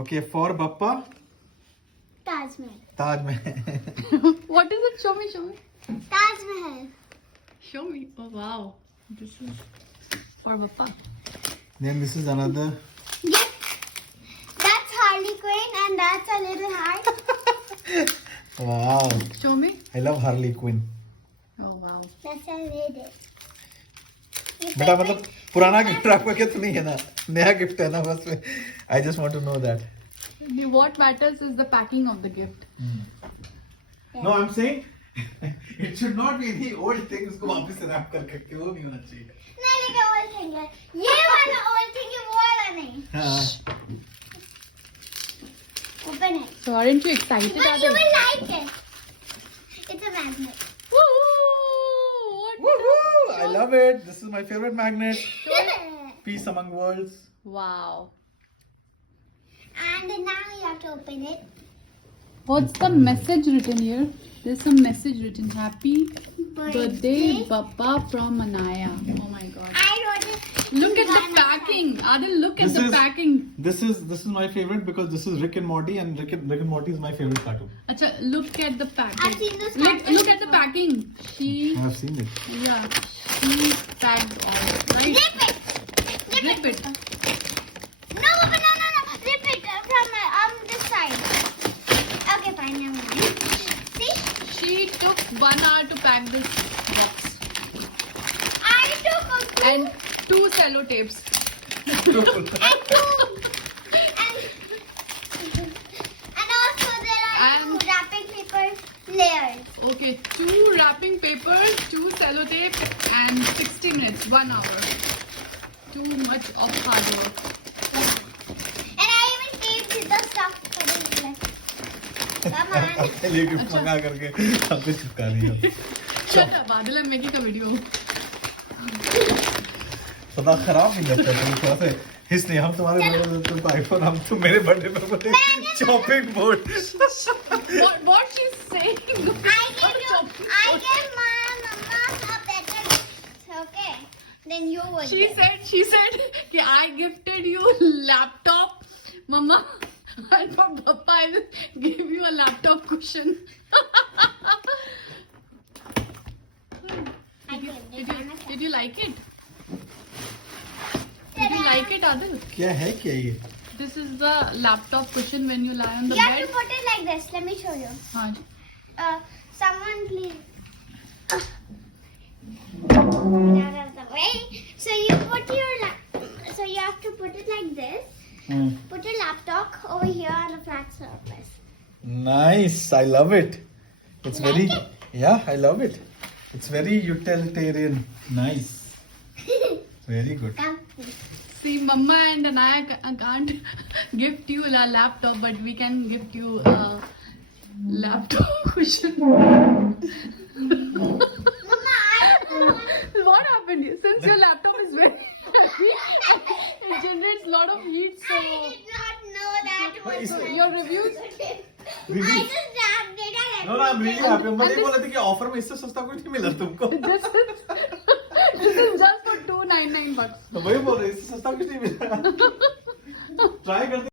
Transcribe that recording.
Okay, for Bappa. Taj Mahal. Taj Mahal. What is it? Show me. Taj Mahal. Show me. Oh wow. This is for Bappa. Then this is another. Yes. That's Harley Quinn and that's a little heart. Wow. Show me. I love Harley Quinn. Oh wow. That's a lady. बेटा मतलब पुराना gift आपका क्या तो नहीं है ना, नया गिफ्ट है ना बस. I just want to know that. What matters is the packing of the gift. No, I'm saying it should not be any old things को वापस से रैप करके वो नहीं होना चाहिए. नहीं लेकिन old thing है. ये वाला old thing है, वो वाला नहीं. हाँ. Open it. So aren't you excited? But you will like it. It's a magnet. Woohoo! I love it. This is my favorite magnet. Peace among worlds. Wow. And now you have to open it. What's the message written here? There's some message written. Happy birthday, Bappa from Anaya. Oh my god. I wrote it. Look at the packing. Adil, look at the packing. This is my favorite because this is Rick and Morty, and Rick and Morty is my favorite cartoon. Acha, look at the packing. I've seen this Look cartoon at the packing. I have seen it. Yeah, she packed all, right? Rip it. Rip it. No. Rip it from this side. Okay, fine. Never mind. See? She took 1 hour to pack this box. I took And 2 sellotapes. and also there are And- 2 wrapping paper layers. Okay, 2 wrapping papers, 2 sellotape, and 60 minutes, 1 hour. Too much of hard work. And I even keep the stuff for the left. Come on. आपके लिए gift मंगा करके आपको चिपका दिया. Shut up, Adil, I'm making a video. पता खराब नहीं लगता तुम थोड़ा सा हिस नहीं. हम तुम्हारे बर्थडे पे तुम आईफोन, हम तुम मेरे बर्थडे पे बोले chopping board. What she's saying? I gave my mama a better gift. Okay. Then you would. She said कि I gifted you laptop, Mama. And for Bappa, I will give you a laptop cushion. Did you like it? Did you like it, Adil? क्या है क्या ये? This is the laptop cushion when you lie on the You have bed. to put it like this. Let me show you. हाँ. Someone please. Get out of the way. So you have to put it like this. Put your laptop over here on a flat surface. Nice. I love it. It's Like very it? yeah. I love it. It's very utilitarian. Nice. Very good. Come, please. See, Mama and Anaya can't gift you a laptop, but we can gift you a laptop cushion. Mama, What happened? Since your laptop is very it generates a lot of heat, so I did not know that was your reviews. I just did it. No, I'm really happy. हम ये बोले थे कि offer में इससे सस्ता कुछ नहीं मिला तुमको. This is just for $299. तो वही बोल रहे इससे सस्ता कुछ नहीं मिला. ट्राई करते